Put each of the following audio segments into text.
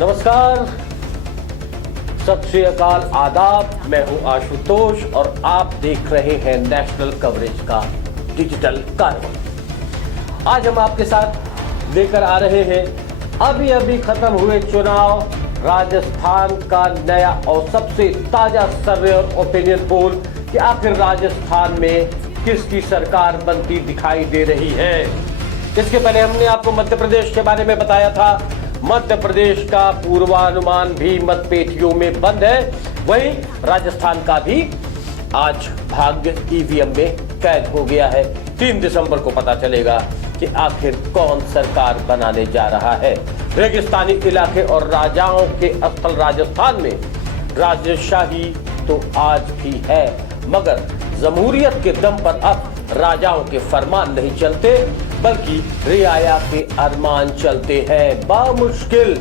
नमस्कार, सत श्री अकाल, आदाब। मैं हूं आशुतोष और आप देख रहे हैं नेशनल कवरेज का डिजिटल कारवा। आज हम आपके साथ लेकर आ रहे हैं अभी अभी खत्म हुए चुनाव, राजस्थान का नया और सबसे ताजा सर्वे और ओपिनियन पोल कि आखिर राजस्थान में किसकी सरकार बनती दिखाई दे रही है। इसके पहले हमने आपको मध्य प्रदेश के बारे में बताया था। मध्य प्रदेश का पूर्वानुमान भी मतपेटियों में बंद है, वहीं राजस्थान का भी आज भाग्य ईवीएम में कैद हो गया है। 3 दिसंबर को पता चलेगा कि आखिर कौन सरकार बनाने जा रहा है। रेगिस्तानी इलाके और राजाओं के स्थल राजस्थान में राजशाही तो आज भी है, मगर जमहूरियत के दम पर अब राजाओं के फरमान नहीं चलते बल्कि रियाया के अरमान चलते हैं। बामुश्किल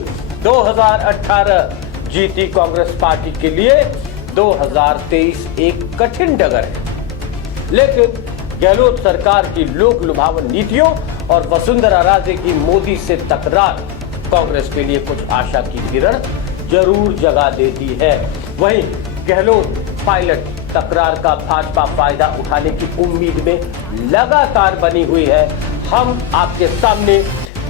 2018 जीती कांग्रेस पार्टी के लिए 2023 एक कठिन डगर है, लेकिन गहलोत सरकार की लोक लुभावन नीतियों और वसुंधरा राजे की मोदी से तकरार कांग्रेस के लिए कुछ आशा की किरण जरूर जगा देती है। वहीं गहलोत पायलट तकरार का भाजपा फायदा उठाने की उम्मीद में लगातार बनी हुई है। हम आपके सामने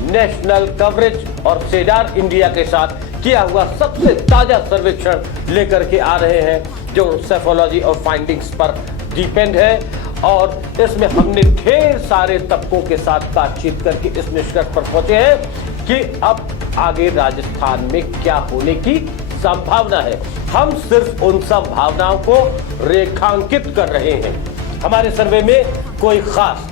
नेशनल कवरेज और सेडार इंडिया के साथ किया हुआ सबसे ताजा सर्वेक्षण लेकर के आ रहे हैं, जो सेफोलॉजी और फाइंडिंग्स पर डिपेंड है। और इसमें हमने ढेर सारे तबकों के साथ बातचीत करके इस निष्कर्ष पर पहुंचे हैं कि अब आगे राजस्थान में क्या होने की संभावना है। हम सिर्फ उन संभावनाओं को रेखांकित कर रहे हैं। हमारे सर्वे में कोई खास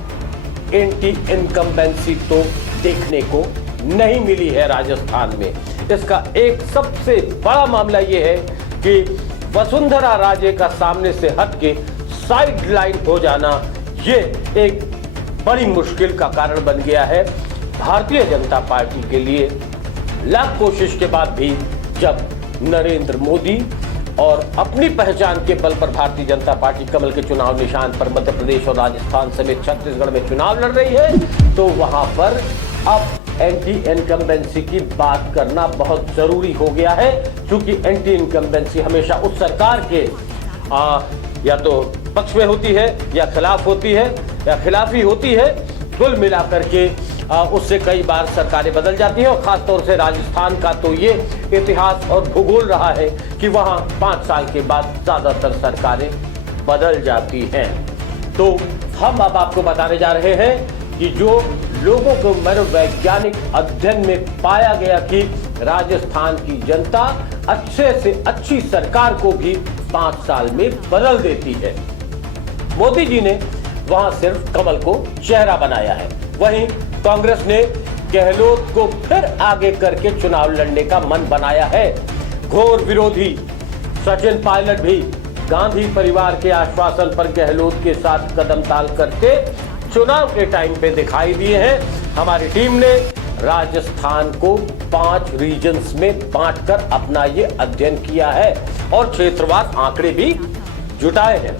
एंटी इनकम्बेंसी तो देखने को नहीं मिली है राजस्थान में। इसका एक सबसे बड़ा मामला यह है कि वसुंधरा राजे का सामने से हट के साइड लाइन हो जाना, ये एक बड़ी मुश्किल का कारण बन गया है भारतीय जनता पार्टी के लिए। लाख कोशिश के बाद भी जब नरेंद्र मोदी और अपनी पहचान के बल पर भारतीय जनता पार्टी कमल के चुनाव निशान पर मध्य प्रदेश और राजस्थान समेत छत्तीसगढ़ में चुनाव लड़ रही है, तो वहां पर अब एंटी इनकम्बेंसी की बात करना बहुत जरूरी हो गया है, क्योंकि एंटी इनकम्बेंसी हमेशा उस सरकार के या तो पक्ष में होती है या खिलाफ होती है या खिलाफी होती है। कुल मिलाकर के उससे कई बार सरकारें बदल जाती हैं और खासतौर से राजस्थान का तो ये इतिहास और भूगोल रहा है कि वहां 5 साल के बाद ज्यादातर सरकारें बदल जाती हैं। तो हम अब आपको बताने जा रहे हैं कि जो लोगों को मनोवैज्ञानिक अध्ययन में पाया गया कि राजस्थान की जनता अच्छे से अच्छी सरकार को भी 5 साल में बदल देती है। मोदी जी ने वहां सिर्फ कमल को चेहरा बनाया है, वहीं कांग्रेस ने गहलोत को फिर आगे करके चुनाव लड़ने का मन बनाया है। घोर विरोधी सचिन पायलट भी गांधी परिवार के आश्वासन पर गहलोत के साथ कदम ताल करते चुनाव के टाइम पे दिखाई दिए हैं। हमारी टीम ने राजस्थान को 5 रीजन्स में बांटकर अपना ये अध्ययन किया है और क्षेत्रवार आंकड़े भी जुटाए हैं।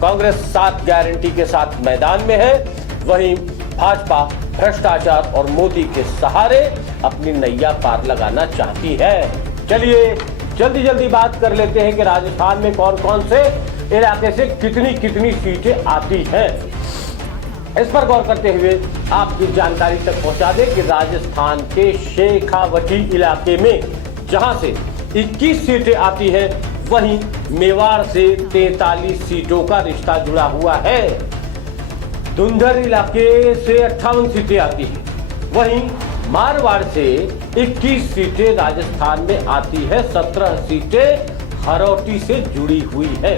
कांग्रेस 7 गारंटी के साथ मैदान में है, वहीं भाजपा भ्रष्टाचार और मोदी के सहारे अपनी नैया पार लगाना चाहती है। चलिए जल्दी जल्दी बात कर लेते हैं कि राजस्थान में कौन कौन से इलाके से कितनी कितनी सीटें आती हैं। इस पर गौर करते हुए आपकी जानकारी तक पहुंचा दें कि राजस्थान के शेखावटी इलाके में जहां से 21 सीटें आती है, वहीं मेवाड़ से 43 सीटों का रिश्ता जुड़ा हुआ है। धुंधर इलाके से 58 सीटें आती हैं, वहीं मारवाड़ से 21 सीटें राजस्थान में आती है, 17 सीटें हरौटी से जुड़ी हुई है।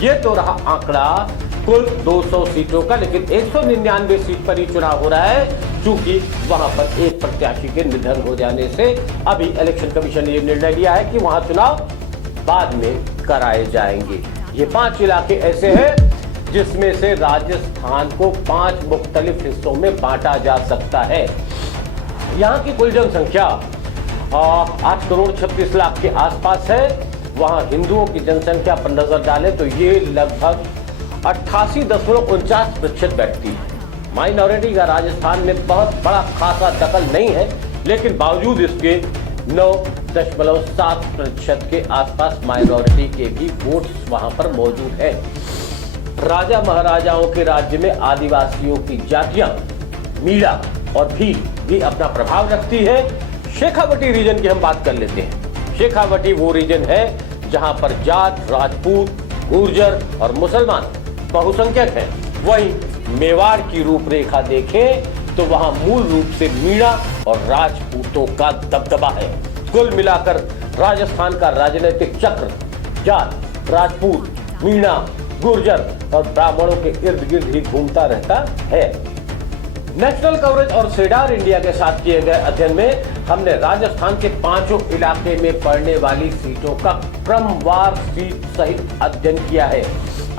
ये तो रहा आंकड़ा कुल 200 सीटों का, लेकिन 199 सीट पर ही चुनाव हो रहा है, क्योंकि वहां पर एक प्रत्याशी के निधन हो जाने से अभी इलेक्शन कमीशन ने निर्णय लिया है कि वहां चुनाव बाद में कराए जाएंगे। ये 5 इलाके ऐसे हैं जिसमें से राजस्थान को 5 मुख्तलिफ हिस्सों में बांटा जा सकता है। यहाँ की कुल जनसंख्या 8 करोड़ 36 लाख के आसपास है। वहाँ हिंदुओं की जनसंख्या पर नजर डालें तो ये लगभग 88.49% बैठती है। माइनॉरिटी का राजस्थान में बहुत बड़ा खासा दखल नहीं है, लेकिन बावजूद इसके 9.7% के आसपास माइनॉरिटी के भी वोट्स वहां पर मौजूद हैं। राजा महाराजाओं के राज्य में आदिवासियों की जातियां मीणा और भील भी अपना प्रभाव रखती है। शेखावटी रीजन की हम बात कर लेते हैं। शेखावटी वो रीजन है जहां पर जाट, राजपूत, गुर्जर और मुसलमान बहुसंख्यक हैं। वहीं मेवाड़ की रूपरेखा देखें तो वहां मूल रूप से मीणा और राजपूतों का दबदबा है। कुल मिलाकर राजस्थान का राजनीतिक चक्र जाट, राजपूत, मीणा, गुर्जर और ब्राह्मणों के इर्द गिर्द ही घूमता रहता है। नेशनल कवरेज और सेडार इंडिया के साथ किए गए अध्ययन में हमने राजस्थान के 5 इलाके में पड़ने वाली सीटों का क्रमवार सीट सहित अध्ययन किया है।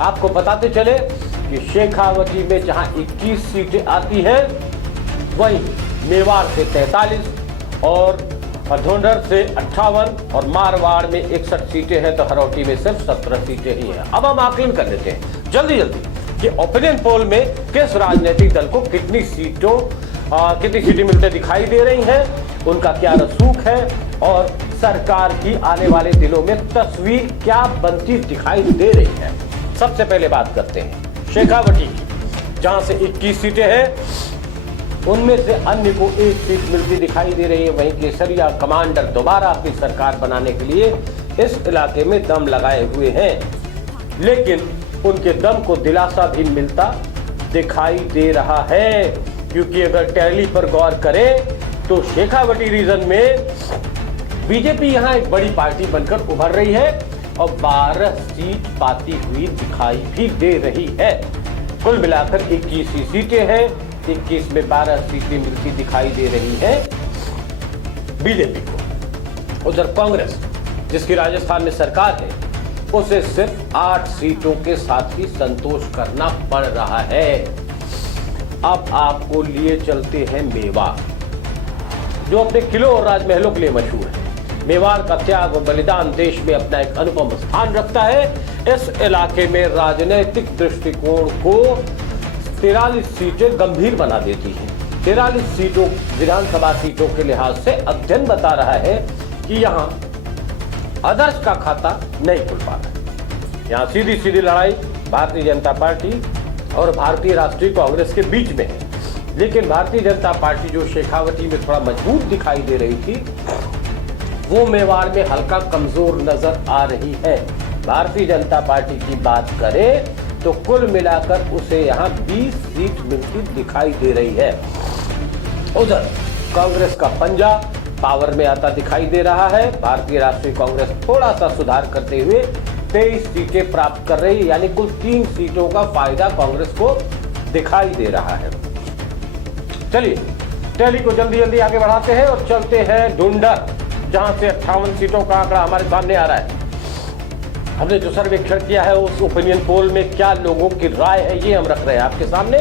आपको बताते चले कि शेखावटी में जहां 21 सीटें आती हैं, वहीं मेवाड़ से 43 और धुंधर से 58 और मारवाड़ में 61 सीटें हैं, तो हरौटी में सिर्फ 17 सीटें ही हैं। अब हम आकलन कर लेते हैं जल्दी कि ओपिनियन पोल में किस राजनीतिक दल को कितनी सीटें मिलते दिखाई दे रही हैं, उनका क्या रसूख है और सरकार की आने वाले दिनों में तस्वीर क्या बनती दिखाई दे रही है। सबसे पहले बात करते हैं शेखावटी की, जहां से 21 सीटें हैं, उनमें से अन्य को 1 सीट मिलती दिखाई दे रही है। वहीं केसरिया कमांडर दोबारा अपनी सरकार बनाने के लिए इस इलाके में दम लगाए हुए हैं, लेकिन उनके दम को दिलासा भी मिलता दिखाई दे रहा है, क्योंकि अगर टैली पर गौर करें तो शेखावटी रीजन में बीजेपी यहां एक बड़ी पार्टी बनकर उभर रही है और 12 सीट पाती हुई दिखाई भी दे रही है। कुल मिलाकर 21 ही सीटें हैं, 21 में 12 सीटें मिलती दिखाई दे रही है बीजेपी को। उधर कांग्रेस, जिसकी राजस्थान में सरकार है, उसे सिर्फ 8 सीटों के साथ ही संतोष करना पड़ रहा है। अब आपको लिए चलते हैं मेवाड़, जो अपने किलों और राजमहलों के लिए मशहूर है। मेवाड़ का त्याग और बलिदान देश में अपना एक अनुपम स्थान रखता है। इस इलाके में राजनीतिक दृष्टिकोण को 43 सीटें गंभीर बना देती हैं। 43 सीटों विधानसभा सीटों के लिहाज से अध्ययन बता रहा है कि यहाँ आदर्श का खाता नहीं खुल पा रहा है। यहाँ सीधी सीधी लड़ाई भारतीय जनता पार्टी और भारतीय राष्ट्रीय कांग्रेस के बीच में है, लेकिन भारतीय जनता पार्टी जो शेखावटी में थोड़ा मजबूत दिखाई दे रही थी, वो मेवाड़ में हल्का कमजोर नजर आ रही है। भारतीय जनता पार्टी की बात करें तो कुल मिलाकर उसे यहाँ 20 सीट मिलती दिखाई दे रही है। उधर कांग्रेस का पंजा पावर में आता दिखाई दे रहा है। भारतीय राष्ट्रीय कांग्रेस थोड़ा सा सुधार करते हुए 23 सीटें प्राप्त कर रही है, यानी कुल 3 सीटों का फायदा कांग्रेस को दिखाई दे रहा है। चलिए टैली को जल्दी जल्दी आगे बढ़ाते हैं और चलते हैं ढूंढर, जहां से 58 सीटों का आंकड़ा हमारे सामने आ रहा है। हमने जो सर्वेक्षण किया है उस ओपिनियन पोल में क्या लोगों की राय है, ये हम रख रहे हैं आपके सामने।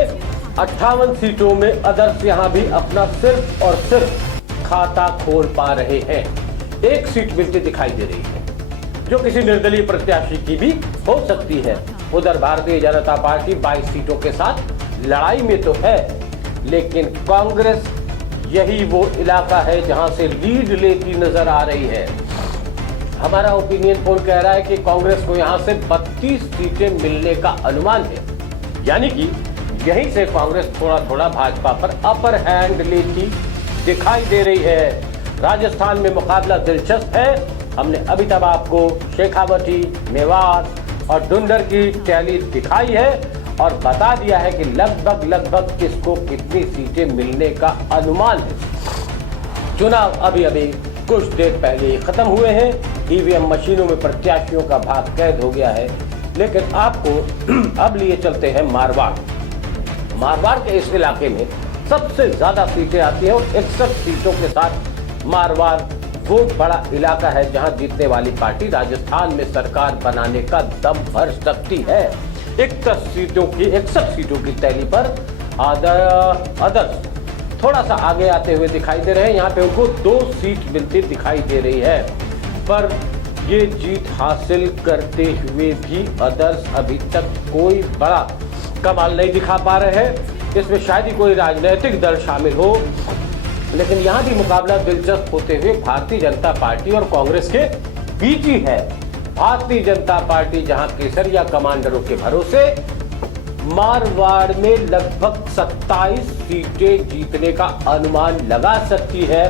58 सीटों में अदर्स यहां भी अपना सिर्फ और सिर्फ खाता खोल पा रहे हैं। 1 सीट मिलती दिखाई दे रही है, जो किसी निर्दलीय प्रत्याशी की भी हो सकती है। उधर भारतीय जनता पार्टी 22 सीटों के साथ लड़ाई में तो है, लेकिन कांग्रेस यही वो इलाका है जहां से लीड लेती नजर आ रही है। हमारा ओपिनियन पोल कह रहा है कि कांग्रेस को यहां से 32 सीटें मिलने का अनुमान है, यानी कि यहीं से कांग्रेस थोड़ा थोड़ा भाजपा पर अपर हैंड लेती दिखाई दे रही है। राजस्थान में मुकाबला दिलचस्प है। हमने अभी तक आपको शेखावटी, मेवाड़ और ढूंढर की टैली दिखाई है और बता दिया है कि लगभग किसको कितनी सीटें मिलने का अनुमान है। चुनाव अभी अभी कुछ देर पहले ही खत्म हुए हैं। ईवीएम मशीनों में प्रत्याशियों का भाग कैद हो गया है, लेकिन आपको अब लिए चलते हैं मारवाड़। मारवाड़ के इस इलाके में सबसे ज्यादा सीटें आती हैं और 61 सीटों के साथ मारवाड़ वो बड़ा इलाका है जहां जीतने वाली पार्टी राजस्थान में सरकार बनाने का दम भर सकती है। 61 सीटों की तैली पर आदर्श थोड़ा सा आगे आते हुए दिखाई दे रहे हैं। यहाँ पे उनको 2 सीट मिलती दिखाई दे रही है, पर ये जीत हासिल करते हुए भी आदर्श अभी तक कोई बड़ा कमाल नहीं दिखा पा रहे हैं। इसमें शायद ही कोई राजनीतिक दल शामिल हो लेकिन यहां भी मुकाबला दिलचस्प होते हुए भारतीय जनता पार्टी और कांग्रेस के बीच ही है। भारतीय जनता पार्टी जहां केसरिया कमांडरों के भरोसे मारवाड़ में लगभग 27 सीटें जीतने का अनुमान लगा सकती है,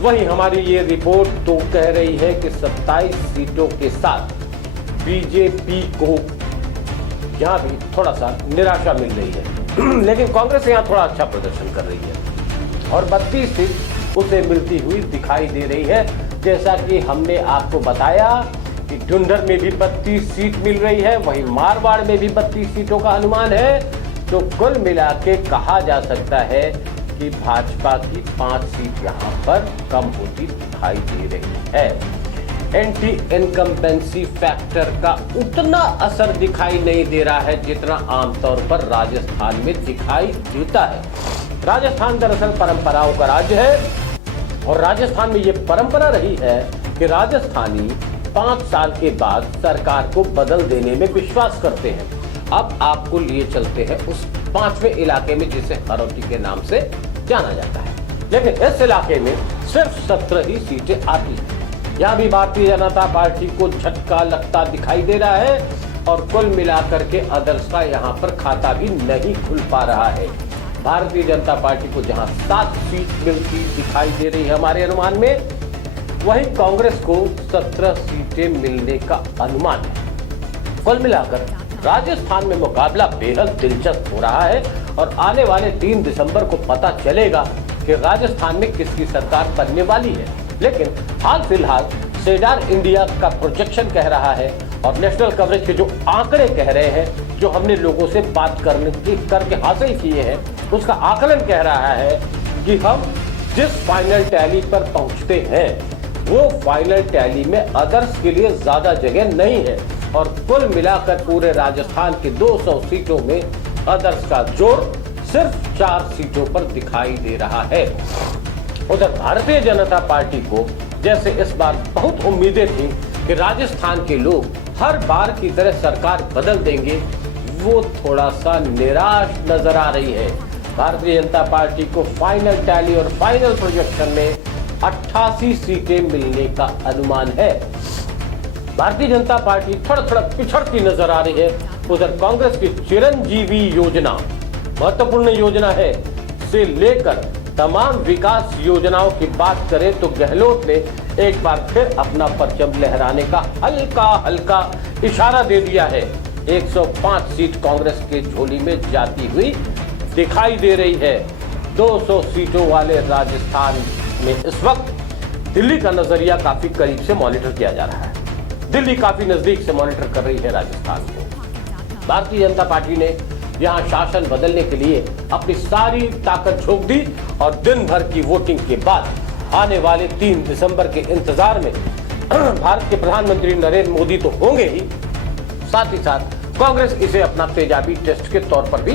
वहीं हमारी ये रिपोर्ट तो कह रही है कि 27 सीटों के साथ बीजेपी को यहां भी थोड़ा सा निराशा मिल रही है। लेकिन कांग्रेस यहां थोड़ा अच्छा प्रदर्शन कर रही है और 32 सीट उसे मिलती हुई दिखाई दे रही है। जैसा कि हमने आपको बताया कि ढूंढर में भी 32 सीट मिल रही है, वहीं मारवाड़ में भी 32 सीटों का अनुमान है। तो कुल मिला के कहा जा सकता है कि भाजपा की 5 सीट यहां पर कम होती दिखाई दे रही है। एंटी इनकम्बेंसी फैक्टर का उतना असर दिखाई नहीं दे रहा है जितना आमतौर पर राजस्थान में दिखाई देता है। राजस्थान दरअसल परंपराओं का राज्य है और राजस्थान में यह परंपरा रही है कि राजस्थानी 5 साल के बाद सरकार को बदल देने में विश्वास करते हैं। अब आपको लिए चलते हैं उस 5वें इलाके में जिसे हरौटी के नाम से जाना जाता है, लेकिन इस इलाके में सिर्फ 17 ही सीटें आती हैं। यहाँ भी भारतीय जनता पार्टी को झटका लगता दिखाई दे रहा है और कुल मिलाकर के अदर्स का यहाँ पर खाता भी नहीं खुल पा रहा है। भारतीय जनता पार्टी को जहाँ 7 सीट मिलती दिखाई दे रही है हमारे अनुमान में, वहीं कांग्रेस को 17 सीटें मिलने का अनुमान है। कुल मिलाकर राजस्थान में मुकाबला बेहद दिलचस्प हो रहा है और आने वाले 3 दिसंबर को पता चलेगा कि राजस्थान में किसकी सरकार बनने वाली है। लेकिन हाल फिलहाल सेडार इंडिया का प्रोजेक्शन कह रहा है और नेशनल कवरेज के जो आंकड़े कह रहे हैं, जो हमने लोगों से बात करके हासिल किए हैं, उसका आकलन कह रहा है कि हम जिस फाइनल टैली पर पहुंचते हैं वो फाइनल टैली में अदर्स के लिए ज्यादा जगह नहीं है और कुल मिलाकर पूरे राजस्थान के 200 सीटों में अदर्स का जोर सिर्फ 4 सीटों पर दिखाई दे रहा है। उधर भारतीय जनता पार्टी को जैसे इस बार बहुत उम्मीदें थी कि राजस्थान के लोग हर बार की तरह सरकार बदल देंगे, वो थोड़ा सा निराश नजर आ रही है। भारतीय जनता पार्टी को फाइनल टैली और फाइनल प्रोजेक्शन में 88 सीटें मिलने का अनुमान है। भारतीय जनता पार्टी थोड़ा पिछड़ती नजर आ रही है। उधर कांग्रेस की चिरंजीवी योजना, महत्वपूर्ण योजना है, से लेकर तमाम विकास योजनाओं की बात करें तो गहलोत ने एक बार फिर अपना परचम लहराने का हल्का हल्का इशारा दे दिया है। 105 सीट कांग्रेस के झोली में जाती हुई दिखाई दे रही है। 200 सीटों वाले राजस्थान में इस वक्त दिल्ली का नजरिया काफी करीब से मॉनिटर किया जा रहा है। दिल्ली काफी नजदीक से मॉनिटर कर रही है राजस्थान को। भारतीय जनता पार्टी ने यहां शासन बदलने के लिए अपनी सारी ताकत झोंक दी और दिन भर की वोटिंग के बाद आने वाले 3 दिसंबर के इंतजार में भारत के प्रधानमंत्री नरेंद्र मोदी तो होंगे ही, साथ ही साथ कांग्रेस इसे अपना तेजाबी टेस्ट के तौर पर भी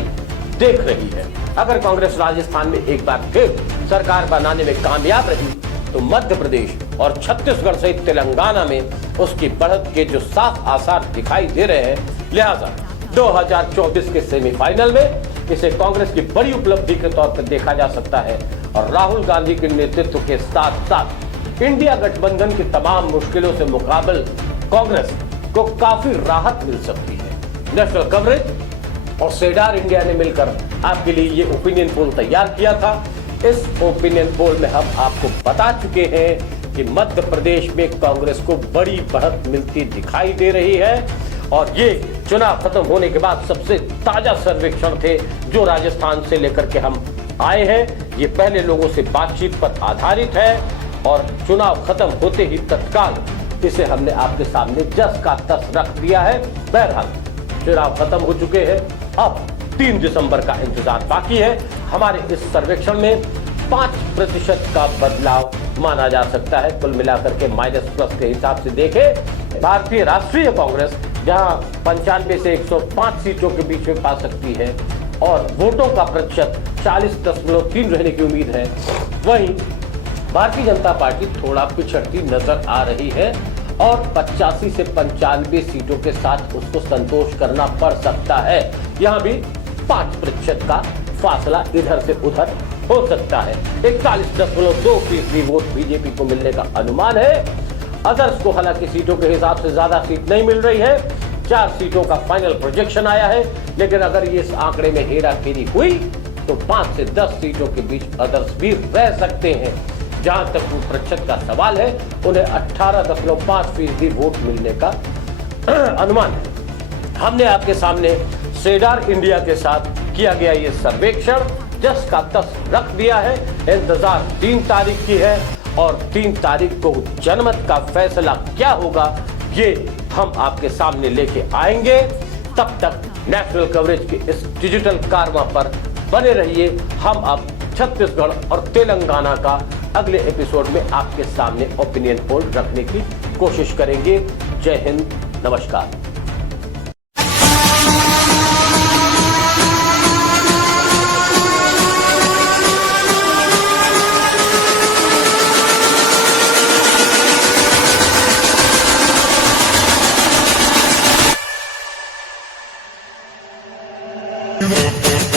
देख रही है। अगर कांग्रेस राजस्थान में एक बार फिर सरकार बनाने में कामयाब रही तो मध्य प्रदेश और छत्तीसगढ़ सहित तेलंगाना में उसकी बढ़त के जो साफ आसार दिखाई दे रहे हैं, लिहाजा 2024 के सेमीफाइनल में इसे कांग्रेस की बड़ी उपलब्धि के तौर पर देखा जा सकता है और राहुल गांधी के नेतृत्व के साथ साथ इंडिया गठबंधन की तमाम मुश्किलों से मुकाबल कांग्रेस को काफी राहत मिल सकती है। नेशनल कवरेज और सेडार इंडिया ने मिलकर आपके लिए ये ओपिनियन पोल तैयार किया था। इस ओपिनियन पोल में हम आपको बता चुके हैं कि मध्य प्रदेश में कांग्रेस को बड़ी बढ़त मिलती दिखाई दे रही है और ये चुनाव खत्म होने के बाद सबसे ताजा सर्वेक्षण थे जो राजस्थान से लेकर के हम आए हैं। ये पहले लोगों से बातचीत पर आधारित है और चुनाव खत्म होते ही तत्काल इसे हमने आपके सामने जस का तस रख दिया है। बहरहाल चुनाव खत्म हो चुके हैं, अब 3 दिसंबर का इंतजार बाकी है। हमारे इस सर्वेक्षण में 5% का बदलाव माना जा सकता है। कुल मिलाकर के माइनस प्लस के हिसाब से देखें, भारतीय राष्ट्रीय कांग्रेस जहां 95 से 105 सीटों के बीच में पा सकती है और वोटों का प्रतिशत 40.3 रहने की उम्मीद है, वहीं भारतीय जनता पार्टी थोड़ा पिछड़ती नजर आ रही है और 85 से 95 सीटों के साथ उसको संतोष करना पड़ सकता है। यहां भी 5% का फासला इधर से उधर हो सकता है। 41.2% वोट बीजेपी को मिलने का अनुमान है। अदर्स को हालांकि सीटों के हिसाब से ज्यादा सीट नहीं मिल रही है। 4 सीटों का फाइनल प्रोजेक्शन आया है, लेकिन अगर ये इस आंकड़े में हेरा फेरी हुई तो 5 से 10 सीटों के बीच अदर्स भी रह सकते हैं। जहां तक प्रतिशत का सवाल है, उन्हें 18.5% वोट मिलने का अनुमान है। हमने आपके सामने सेडार इंडिया के साथ किया गया ये सर्वेक्षण जस का तस रख दिया है। इंतजार 3 तारीख की है और 3 तारीख को जनमत का फैसला क्या होगा ये हम आपके सामने लेके आएंगे। तब तक नेशनल कवरेज के इस डिजिटल कारवा पर बने रहिए। हम अब छत्तीसगढ़ और तेलंगाना का अगले एपिसोड में आपके सामने ओपिनियन पोल रखने की कोशिश करेंगे। जय हिंद, नमस्कार। Thank you.